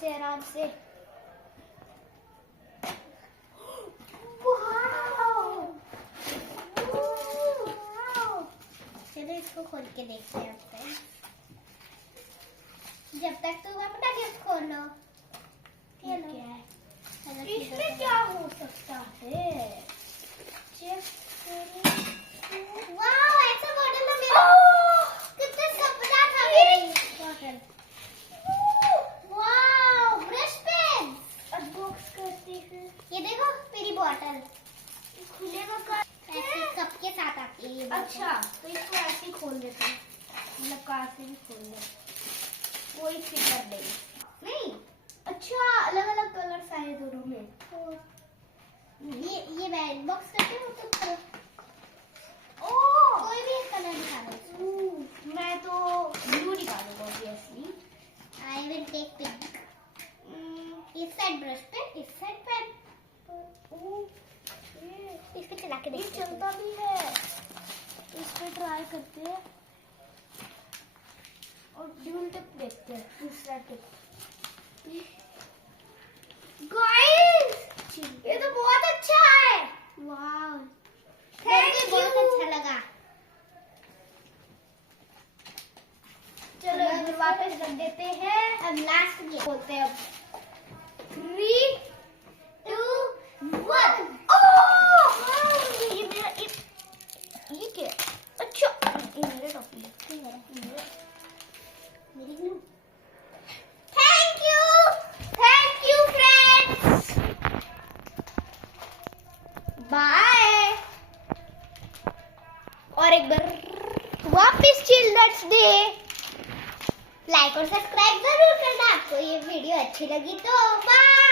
से आराम से। चलो इसको खोल के देखते हैं। जब तक तुम अपना गिफ्ट खोलो। इसमें क्या हो सकता है? वाह, ऐसा बॉटल तो मेरा कितना सपना था मेरा बॉटल। वाह, ब्रश पेन। अनबॉक्स करते हैं। ये देखो मेरी बॉटल खुलेगा का ऐसे कप के साथ आती है ये बॉटल। अच्छा, तो इसको ऐसे ही खोल देते हैं, मतलब कार से भी खोल दे, वही फिट कर देंगे। नहीं, अच्छा, अलग अलग कलर्स आए दोनों में। ये बैग बॉक्स करते हो तो करो। ओह, कोई भी एक कलर निकालो। मैं तो ब्लू निकालूंगा obviously. I will take pink. इस साइड ब्रश पेन, इस साइड पेन। इस पे चला के ये देखते हैं। चलता भी है, इस पे ट्राई करते हैं और ड्यूल टिप देखते हैं, दूसरा टिप। गाइस, ये तो बहुत अच्छा है। वाह, Thank मुझे बहुत you. अच्छा लगा। चलो इधर वापस रख देते हैं। अब लास्ट ये बोलते हैं अब 3, 2, 1। ये मेरा ये क्या है? अच्छा, ये मेरा टॉफी है। मेरी glue. Thank you friends, bye. और एक बार वापस चिल्ड्रंस डे। लाइक और सब्सक्राइब जरूर करना। आपको ये वीडियो अच्छी लगी तो बाय।